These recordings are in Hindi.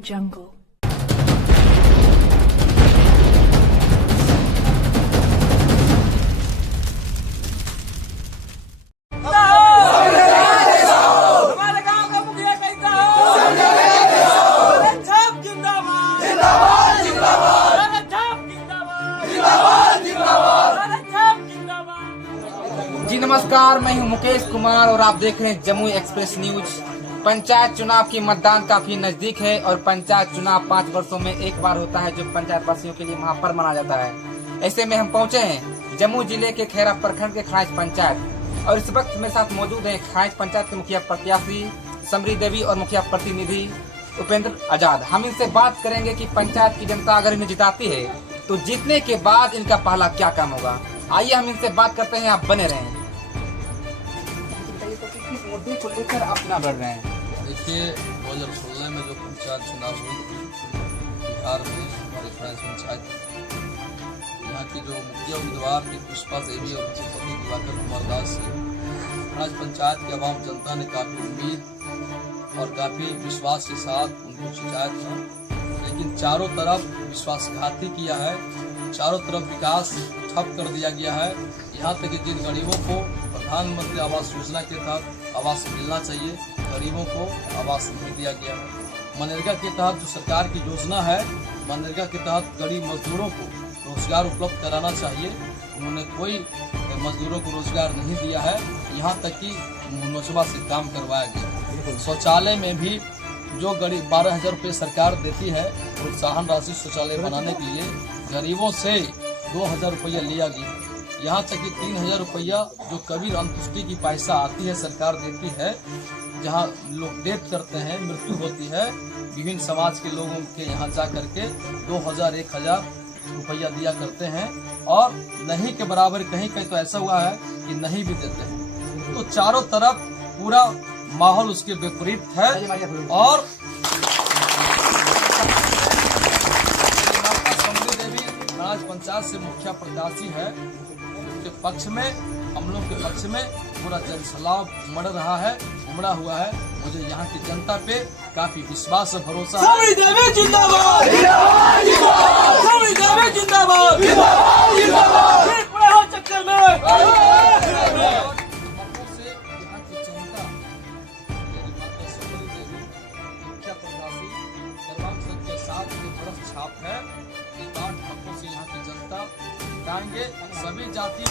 Jungle. हमारे गांव का मुखिया कैसा हो? अरे छाप जिंदाबाद, जिंदाबाद, जिंदाबाद। अरे छाप जिंदाबाद, जिंदाबाद, जिंदाबाद। अरे छाप जिंदाबाद। जी नमस्कार, मैं हूं मुकेश कुमार और आप देख रहे हैं जमुई एक्सप्रेस न्यूज। पंचायत चुनाव की मतदान काफी नजदीक है और पंचायत चुनाव 5 वर्षों में एक बार होता है, जो पंचायत वासियों के लिए महापर्व माना जाता है। ऐसे में हम पहुंचे हैं जमुई जिले के खैरा प्रखंड के खाइच पंचायत और इस वक्त मेरे साथ मौजूद हैं खाइच पंचायत के मुखिया प्रत्याशी समरी देवी और मुखिया प्रतिनिधि उपेंद्र आजाद। हम इनसे बात करेंगे कि पंचायत की जनता अगर इन्हें जिताती है तो जीतने के बाद इनका पहला क्या काम होगा। आइए हम इनसे बात करते हैं, आप बने रहें। किस मुद्दे को लेकर आप ना बढ़ रहे हैं? देखिए, 2016 में जो पंचायत चुनाव हुई बिहार में हमारे खाइच पंचायत, यहाँ की जो मुखिया उम्मीदवार थी पुष्पा देवी और उनके पति दिवाकर कुमार दास से खाइच पंचायत की आवाम जनता ने काफ़ी उम्मीद और काफ़ी विश्वास के साथ उनको जिताया था। लेकिन चारों तरफ विश्वासघाती किया है, चारों तरफ विकास ठप कर दिया गया है। यहाँ तक कि जिन गरीबों को प्रधानमंत्री आवास योजना के तहत आवास मिलना चाहिए, गरीबों को आवास नहीं दिया गया है। मनरेगा के तहत जो सरकार की योजना है, मनरेगा के तहत गरीब मजदूरों को रोजगार उपलब्ध कराना चाहिए, उन्होंने कोई मजदूरों को रोजगार नहीं दिया है। यहाँ तक कि मुनसबा से काम करवाया गया। शौचालय में भी जो गरीब 12,000 रुपये सरकार देती है प्रोत्साहन राशि शौचालय बनाने के लिए, गरीबों से 2,000 रुपया लिया गया। यहाँ तक कि 3,000 रुपया जो कबीर अंतुष्टि की पैसा आती है सरकार देती है, जहाँ लोग डेथ करते हैं, मृत्यु होती है, विभिन्न समाज के लोगों के यहाँ जा करके 2,000 1,000 रुपया दिया करते हैं और नहीं के बराबर कहीं कहीं तो ऐसा हुआ है कि नहीं भी देते हैं। तो चारों तरफ पूरा माहौल उसके विपरीत है। और समरी देवी खाइच पंचायत से मुखिया प्रत्याशी है, के पक्ष में, हम लोग के पक्ष में पूरा जनसैलाब उमड़ रहा है, उमड़ा हुआ है। मुझे यहाँ की जनता पे काफी विश्वास और भरोसा है। समरी देवी जिंदाबाद, जिंदाबाद, जिंदाबाद। समरी देवी जिंदाबाद, जिंदाबाद, जिंदाबाद। एक बड़ा हो चक्कर में से यहाँ की जनता, मेरी माता समरी देवी मुखिया प्रत्याशी सर्वांग के साथ जो बड़ा छाप है, 8 हकों से यहाँ की जनता जाएंगे। सभी जाति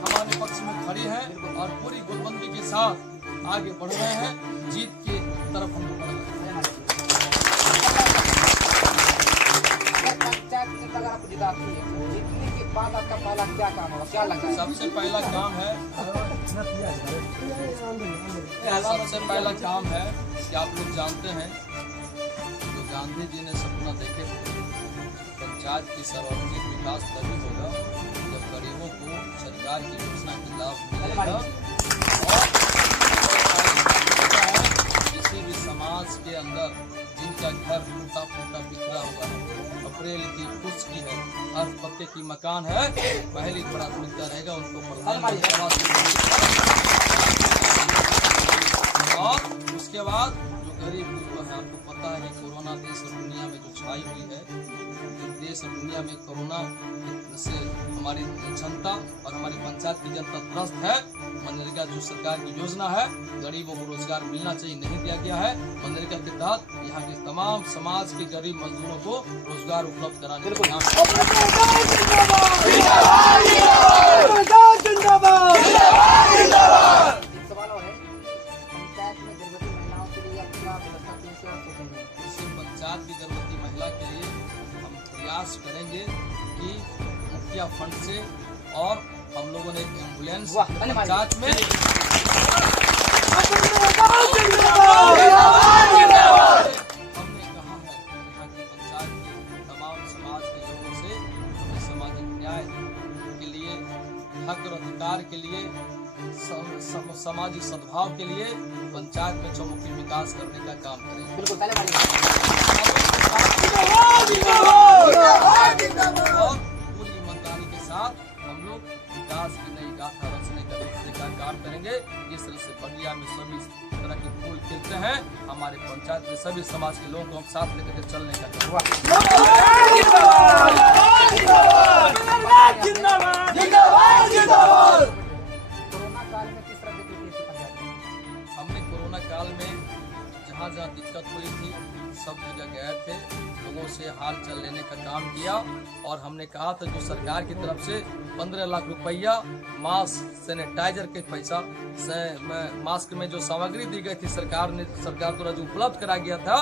हमारे पक्ष में खड़ी है और पूरी गुटबंदी के साथ आगे बढ़ रहे हैं। जीत की तरफ हम लोग बढ़ रहे हैं। पंचायत में अगर आप जिताती है तो जीतने के बाद आपका पहला क्या काम होगा, क्या लगता है? सबसे पहला काम है कि आप लोग जानते हैं, जो गांधी जी ने सपना देखे थे, पंचायत की सार्वजनिक विकास तभी होगा जब गरीबों को सरकार की योजना के लाभ मिलेगा। और किसी भी समाज के अंदर जिनका घर टूटा फूटा बिखरा हुआ है, अप्रैल की कुछ की है, हर पत्ते की मकान है, पहली प्राथमिकता रहेगा उनको प्रधानमंत्री आवास। और उसके बाद जो गरीब लोग है, आपको पता है कि कोरोना देश और दुनिया में जो छाई हुई है, देश और दुनिया में कोरोना से हमारी जनता और हमारी पंचायत की जनता त्रस्त है। मनरेगा जो सरकार की योजना है, गरीबों को रोजगार मिलना चाहिए, नहीं दिया गया है। मनरेगा के तहत यहाँ के तमाम समाज के गरीब मजदूरों को रोजगार उपलब्ध कराने का काम पंचायत की गर्भवती महिला के लिए हम प्रयास करेंगे कि मुखिया फंड से, और हम लोगों ने एम्बुलेंस पंचायत में हमने कहा है यहाँ की पंचायत के तमाम समाज के लोगों से हमें सामाजिक न्याय के लिए, हक और अधिकार के लिए, सामाजिक सद्भाव के लिए पंचायत में चौमुखी विकास करने का काम करेंगे। बिल्कुल और पूरी ईमानदारी के साथ हम लोग विकास की नई गाथा रचने का काम करेंगे। जिस तरह से बगिया में सभी तरह के फूल खेलते हैं। हमारे पंचायत के सभी समाज के लोगों को हम साथ लेकर के चलने का काम। कोरोना काल में किस तरह की हमने कोरोना काल में जहाँ जहाँ दिक्कत हुई थी सब जगह गए थे, लोगों से हाल चाल लेने का काम किया और हमने कहा था जो सरकार की तरफ से 15 लाख रुपया मास्क, सैनिटाइजर के पैसा, मास्क में जो सामग्री दी गई थी सरकार द्वारा जो उपलब्ध करा गया था,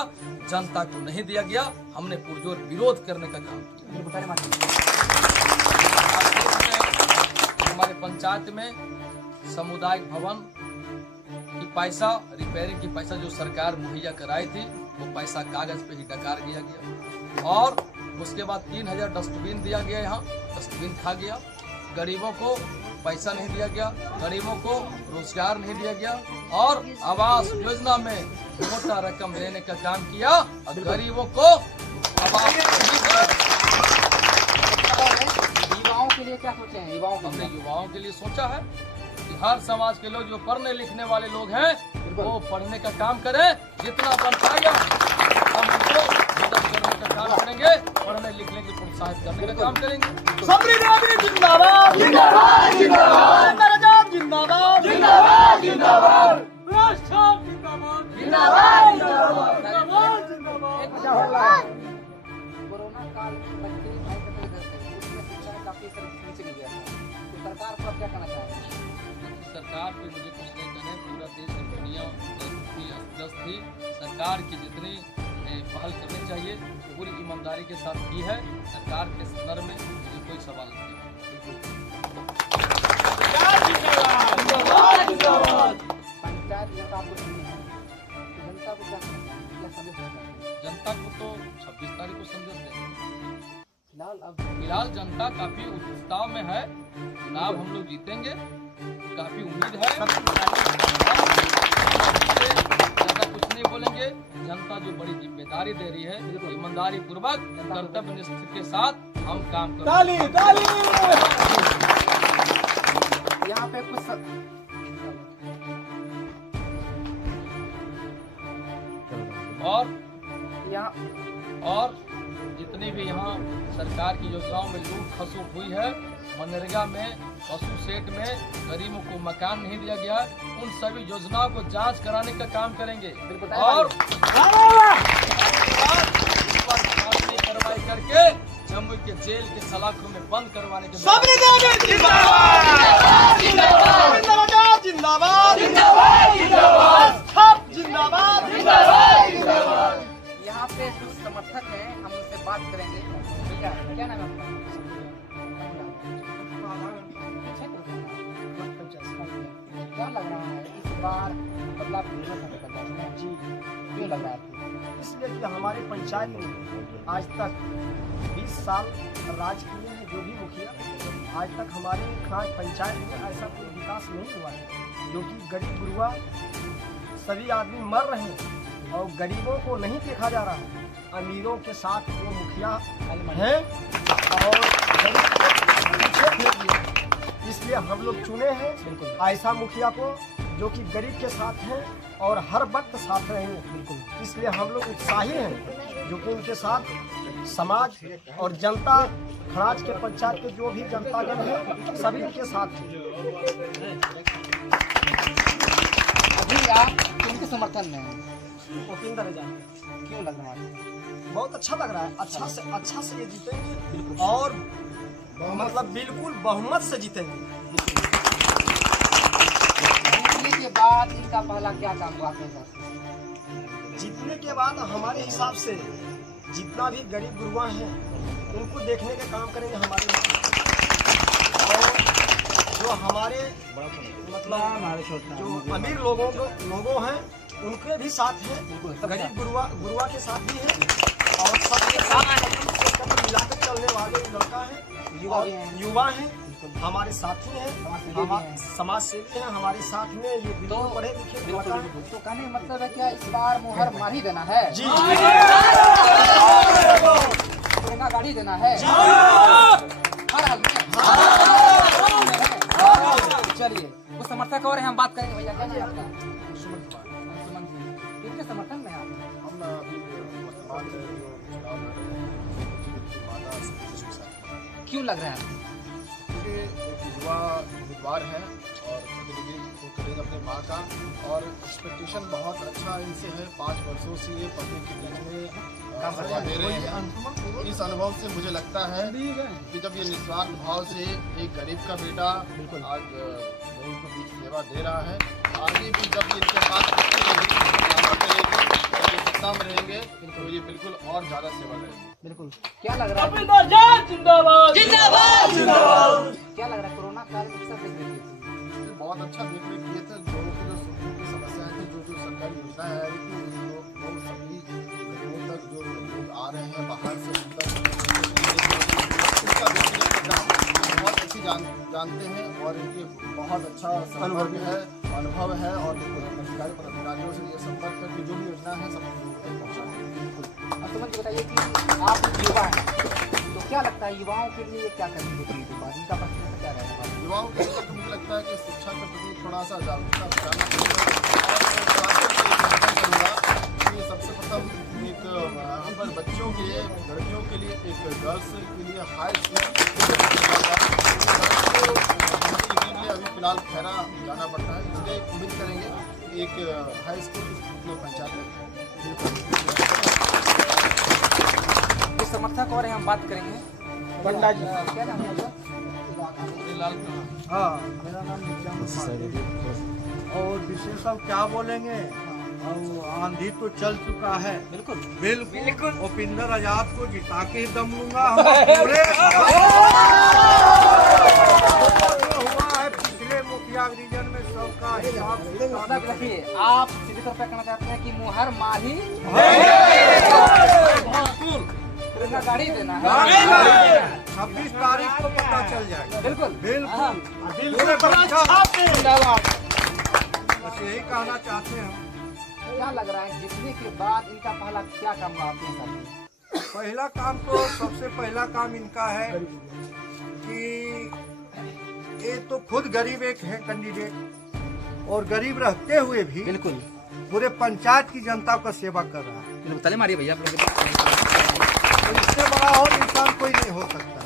जनता को नहीं दिया गया। हमने पुरजोर विरोध करने का काम किया। हमारे पंचायत में सामुदायिक भवन की पैसा, रिपेयरिंग की पैसा जो सरकार मुहैया कराई थी, वो पैसा कागज पे ही डकार दिया गया और उसके बाद 3000 डस्टबिन दिया गया। यहाँ डस्टबिन खा गया। गरीबों को पैसा नहीं दिया गया, गरीबों को रोजगार नहीं दिया गया और आवास योजना में मोटा रकम लेने का काम किया और गरीबों को आवास। युवाओं के लिए क्या सोचे हैं? हमने युवाओं के लिए सोचा है कि हर समाज के लोग जो पढ़ने लिखने वाले लोग हैं वो पढ़ने का काम करें, जितना बन पाएगा हम उनको मदद करने का काम करेंगे, पढ़ने लिखने की प्रोत्साहित करने का काम करेंगे। जिंदाबाद जिंदाबाद जिंदाबाद जिंदाबाद जिंदाबाद जिंदाबाद जिंदाबाद कोरोना काल में बच्चे पढ़ाई करते थे, उसमें शिक्षा में काफी नीचे गिर गया था, तो सरकार को क्या करना चाहिए? सरकार पे मुझे कुछ नहीं कहना है, पूरा देश और दुनिया अस्त थी। सरकार की जितनी पहल करनी चाहिए पूरी ईमानदारी के साथ की है। सरकार के संदर्भ में मुझे कोई सवाल नहीं है। पंचायत जनता आपको सुनी है, जनता को क्या संदेश देना चाहिए? जनता को तो 26 तारीख को संदेश देंगे। फिलहाल अब जनता काफी उत्साह में है, चुनाव हम लोग जीतेंगे, काफी उम्मीद है। ज्यादा कुछ नहीं बोलेंगे। जनता जो बड़ी जिम्मेदारी दे रही है, ईमानदारी पूर्वक कर्तव्य निष्ठा के साथ हम काम करेंगे। यहाँ पे कुछ और जितनी भी यहाँ सरकार की योजनाओं में लूट खसूट हुई है, मनरेगा में, पशु सेट में गरीबों को मकान नहीं दिया गया, उन सभी योजनाओं को जांच कराने का काम करेंगे और कार्रवाई करके जम्मू के जेल के सलाखों में बंद करवाने के यहाँ पे जो समर्थक हैं हम उनसे बात करेंगे। भैया क्या नाम है आपका? क्या लग रहा है इस बार बदलाव जी क्यों लग रहा है? इसलिए कि हमारे पंचायत में आज तक 20 साल राज किए हैं जो भी मुखिया, आज तक हमारे पंचायत में ऐसा कोई विकास नहीं हुआ है, जो कि गरीब गुरुआ सभी आदमी मर रहे हैं और गरीबों को नहीं देखा जा रहा है। अमीरों के साथ वो मुखिया हैं और गरीब को पीछे फेंक दिया। इसलिए हम लोग चुने हैं ऐसा मुखिया को जो कि गरीब के साथ हैं और हर वक्त साथ रहेंगे। बिल्कुल, इसलिए हम लोग उत्साही हैं जो कि उनके साथ समाज और जनता, खराज के पंचायत के जो भी जनतागण है सभी उनके साथ हैं। अभी आप किनके समर्थन में हैं? उपिंदर है जान। क्यों लग रहा है? बहुत अच्छा लग रहा है, अच्छा से ये जीतेंगे और मतलब बिल्कुल बहुमत से जीतेंगे। जीतने के बाद इनका पहला क्या काम हुआ आपके हिसाब से? जीतने के बाद हमारे हिसाब से जितना भी गरीब गुरुआ हैं उनको देखने का काम करेंगे हमारे, और जो हमारे मतलब जो अमीर लोगों हैं उनके भी साथ हैं, गरीब गुरुआ के साथ भी हैं और सबके साथ मिलाकर चलने वाले लड़का है, युवा हैं, हमारे साथी हैं, समाज सेवी हैं हमारे साथ में। ये बिल्कुल पढ़े लिखे लड़का है। तो कहने का मतलब है क्या इस बार मुहर मार ही देना है? जी गाड़ी देना है हर हाल में। चलिए कुछ समर्थक और हैं, हम बात करेंगे। भैया क्या नाम है आपका? सुमन जी। समर्थन में आप? हम अभी वर्तमान में जो चुनाव लड़ रहे हैं की माता सतीश के साथ, क्यों लग रहा है? क्योंकि एक युवा उम्मीदवार है और प्रतिनिधित्व करेंगे अपनी माँ का, और एक्सपेक्टेशन बहुत अच्छा इनसे है। 5 वर्षों से ये पब्लिक के बीच में सेवा दे रहे हैं। इस अनुभव से मुझे लगता है कि जब ये निस्वार्थ भाव से एक गरीब का बेटा आज लोगों के बीच सेवा दे रहा है, आगे भी जब इनके पास सत्ता में रहेंगे तो ये बिल्कुल और ज़्यादा सेवा करेंगे। बिल्कुल। क्या लग रहा है? जिंदाबाद जिंदाबाद जिंदाबाद। क्या लग रहा है कोरोना काल में सब देख रहे थे? ये बहुत अच्छा देख रेख किए थे। लोगों की जो सुखों की समस्याएं थी, जो सरकारी योजनाएं आ रही थी, लोग सभी लोगों तक जो लोग आ रहे हैं बाहर से, उन तक इसका बहुत अच्छी जानते हैं और इनके बहुत अच्छा अनुभव है और अधिकारियों से ये संपर्क करके जो भी योजना है सब लोगों तक पहुँचाएंगे। अब समझ बताइए कि आप युवा हैं, तो क्या लगता है युवाओं के लिए क्या करनी चाहिए? इनका प्रश्न क्या रहेगा? युवाओं के लिए तो मुझे लगता है कि शिक्षा के प्रति थोड़ा सा जागरूकता फैलाना चाहिए। और सबसे प्रथम एक यहाँ पर बच्चियों के लिए, लड़कियों के लिए एक गर्ल्स के लिए हाई स्कूल अभी फिलहाल खैरा जाना पड़ता है, इसलिए उम्मीद करेंगे एक हाई स्कूल अपने पंचायत में। इस समर्थक और हम बात करेंगे। पंडा जी। क्या नाम है आपका? हाँ, मेरा नाम नित्यानंद कुमार है। और विशेष अब क्या बोलेंगे, और आंधी तो चल चुका है। बिल्कुल बिल्कुल। उपिंदर आजाद को जिता के ही दम लूंगा। हम पूरे हुआ है पिछले मुखिया रीजन में सबका हिसाब रखिए। आप सीधे तौर पर कहना चाहते हैं कि मुहर माही ना गाड़ी देना है। 26 तारीख को पता चल जाएगा। बिल्कुल बिल्कुल। बस यही कहना चाहते हैं। क्या लग रहा है जीतने के बाद इनका पहला क्या काम होगा आपके हिसाब से? पहला काम तो सबसे पहला काम इनका है कि ये तो खुद गरीब एक है कैंडिडेट, और गरीब रहते हुए भी बिल्कुल पूरे पंचायत की जनता का सेवा कर रहा है। तले मारिए भैया। तो इससे बड़ा और इंसान कोई नहीं हो सकता,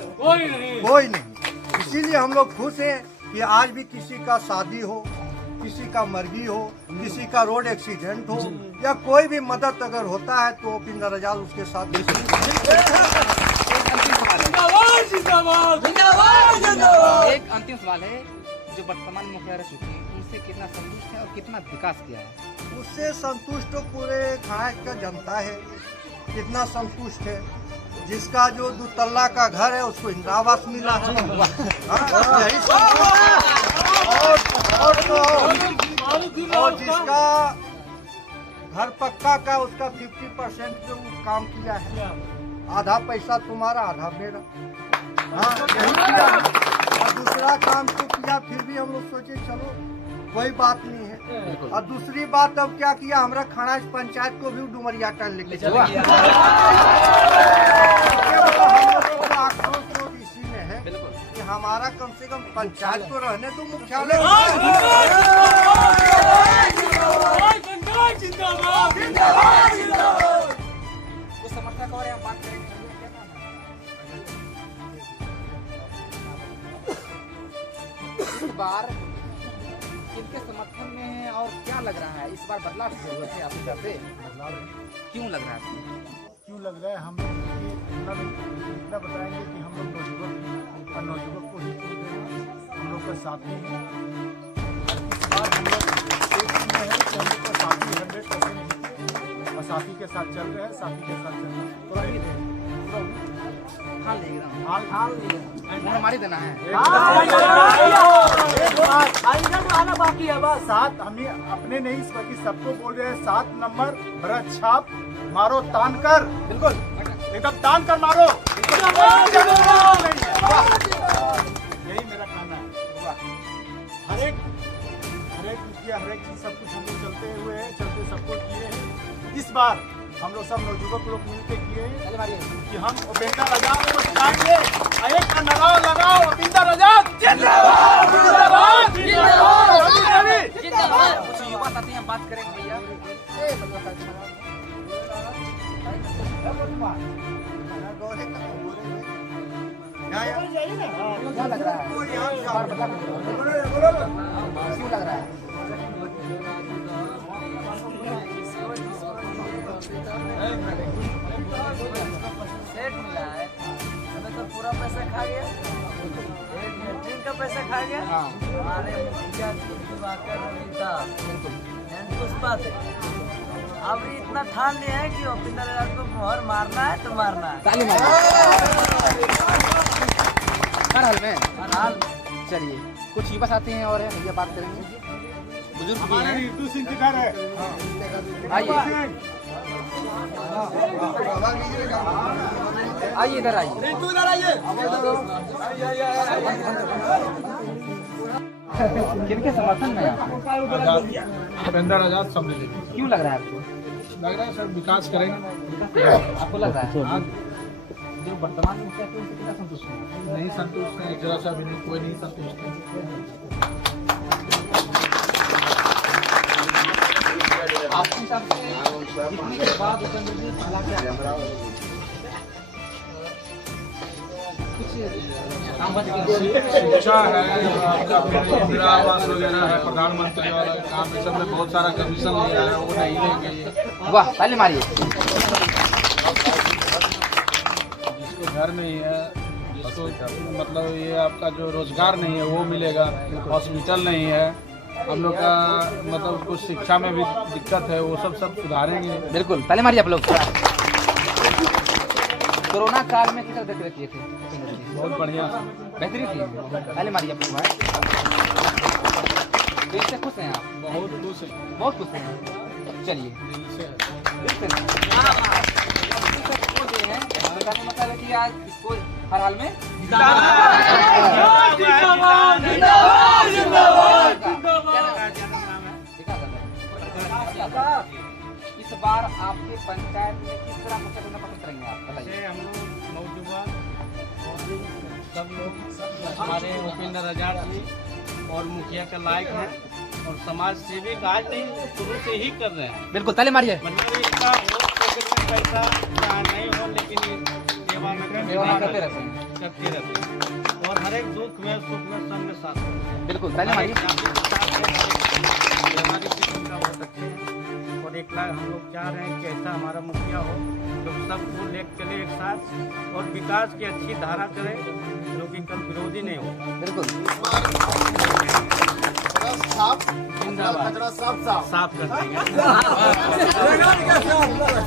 कोई नहीं। इसीलिए हम लोग खुश हैं कि आज भी किसी का शादी हो, किसी का मर्गी हो, किसी का रोड एक्सीडेंट हो, या कोई भी मदद अगर होता है तो उपिंदर आजाद उसके साथ। एक अंतिम सवाल है, जो वर्तमान मुखिया रह चुके हैं उनसे कितना संतुष्ट है और कितना विकास किया है? उससे संतुष्ट तो पूरे खास का जनता है। कितना संतुष्ट है? जिसका जो 2 तल्ला का घर है उसको इंदिरावास मिला है। हाँ, यही और जिसका घर पक्का का उसका 50% जो काम किया है। आधा पैसा तुम्हारा आधा मेरा। हाँ, यही किया। और दूसरा काम तो किया, फिर भी हम लोग सोचे चलो कोई बात नहीं है। और दूसरी बात अब क्या किया, हमारा खड़ाइश पंचायत को भी डुमरिया टन लेके चला। आक्रोश लोग इसी में है कि हमारा कम से कम पंचायत तो रहने दो, मुख्यालय। कुछ समर्थक और हम बात करेंगे। इस बार किनके समर्थन में है और क्या लग रहा है? इस बार बदलाव की जरूरत है आपके हिसाब से? क्यों लग रहा है? क्यों लग रहा है? हम लोग इतना बताएंगे कि हम लोग नवयुवक को ही हम लोग का साथी है। इस बार हम लोग एक चीज है कि हम लोग का साथी 100% और साथी के साथ चल रहे हैं, साथी के साथ चल रहे हैं। हाल ले रहा हूँ। हाल हमारी देना है। आना बाकी है बस। 7 हमें अपने नहीं बाकी सबको बोल रहे हैं 7 नंबर भरत छाप मारो तान कर। बिल्कुल एकदम तान कर मारो। यही मेरा कहना है। हर एक मुखिया हर एक चीज सब कुछ हम लोग चलते सब कुछ किए हैं। इस बार हम लोग सब नवयुवक लोग मिलकर किए हैं कि हम उपिंदर आजाद को जिताएंगे। एक का नारा लगाओ, उपिंदर आजाद जिंदाबाद जिंदाबाद जिंदाबाद। कुछ युवा साथी हम बात करेंगे भैया। क्या लग रहा है? और बता क्यों लग रहा है? सेट मिला है, हमें तो पूरा पैसा खा गया, एक लेटरिन का पैसा खा गया। हाँ। हमारे मुखिया दिवाकर रविदास एंड पुष्पा थे। अब ये इतना ठान लिया है कि उपेंद्र राज को मोहर मारना है तो मारना है। ताली मारो। हर हाल में हाल चलिए कुछ युवा साथी हैं और भैया बात करेंगे, बुजुर्ग भी हैं। आइए आइए इधर आइए। किनके समर्थन में आप? उपेंद्र आजाद सम्मिलित। क्यों लग रहा है आपको? लग रहा है सर विकास करेंगे। आपको लग रहा है जो वर्तमान में क्या उनसे कितना संतुष्ट है? नहीं संतुष्ट है, जरा सा भी नहीं, कोई नहीं संतुष्ट है। आपके हिसाब से जीतने के बाद उपेंद्र जी पहला क्या कुछ काम बच गया? शिक्षा है, आपका इंदिरा आवास वगैरह है, प्रधानमंत्री वाला काम है, सब में बहुत सारा कमीशन लिया है, वो नहीं लेंगे ये। वाह ताली मारिए। जिसको घर नहीं है, जिसको मतलब ये आपका जो रोजगार नहीं है वो मिलेगा, हॉस्पिटल नहीं है, हम लोग का मतलब कुछ शिक्षा में भी दिक्कत है, वो सब सुधारेंगे। बिल्कुल ताली मारिए आप लोग। कोरोना काल में किस तरह देख रहे थे? बहुत बढ़िया। बेहतरीन थी। ताली मारिए आप लोग। तो इससे खुश हैं आप? बहुत खुश है। बहुत खुश हैं। चलिए दिल से है। मतलब है कि आज इसको हर हाल में इस बार आपके पंचायत में किस तरह मुखिया चुनना पसंद करेंगे आप? बताइए। हम लोग नौजवान सब लोग हमारे उपेंद्र आजाद जी और मुखिया के लायक हैं और समाज सेवी का आज नहीं शुरू से ही कर रहे हैं। बिल्कुल ताली मारिए। मतलब इसका हो पॉकेट में पैसा चाहे नहीं हो, लेकिन सेवा में करते रहते हैं। करते रहते हैं और हर एक दुख में सुख में संग साथ हैं। बिल्कुल ताली मारिए। हमारी किस्म का बहुत अच्छे हैं और एक लाख हम लोग चाह रहे हैं कि ऐसा हमारा मुखिया हो जो सबको ले चले एक साथ और विकास की अच्छी धारा करे, जो कि कल विरोधी नहीं हो। बिल्कुल जिंदाबाद। साफ कर देंगे।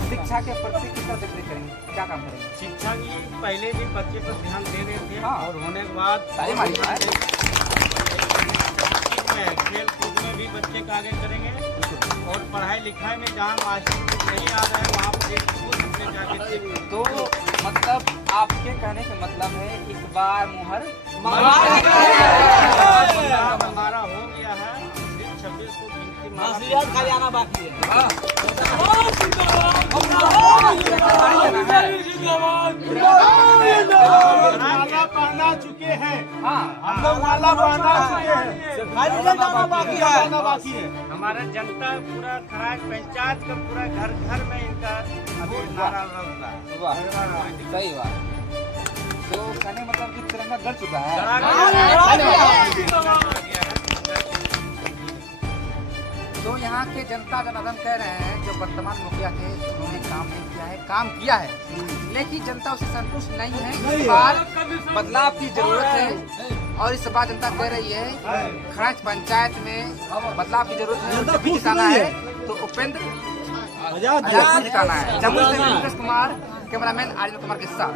शिक्षा के प्रति किस तरह देखरेख करेंगे? क्या काम करेंगे? शिक्षा की पहले भी बच्चे पर ध्यान दे रहे थे हाँ। और होने के बाद ताली मारिए। खेल कूद में भी बच्चे का आगे करेंगे और पढ़ाई लिखाई में जहाँ मास्टर नहीं आ रहे हैं वहाँ पर स्कूल में जाके तो मतलब आपके कहने का मतलब है इस बार मुहर हमारा हो गया है। 26 को गिनती खाली आना बाकी है। माला पहना चुके हैं। हाँ हम लोग माला पहना चुके हैं। खाली जाना बाकी है। बाकी है। हमारा जनता पूरा खराज पंचायत का पूरा घर घर में इनका अभी नारा रहता है। वाह सही बात। तो कहने का मतलब कि तिरंगा गड़ चुका है। तो यहाँ के जनता जनार्दन कह रहे हैं जो वर्तमान मुखिया थे उन्होंने काम नहीं किया है, काम किया है लेकिन जनता उससे संतुष्ट नहीं है। इस बार बदलाव की जरूरत है और इस बार जनता कह रही है खराज पंचायत में बदलाव की जरूरत है। जब भी जिताना है तो उपेंद्र आजाद को जिताना है। जमुई से मुकेश कुमार, कैमरामैन आर्यन कुमार के साथ।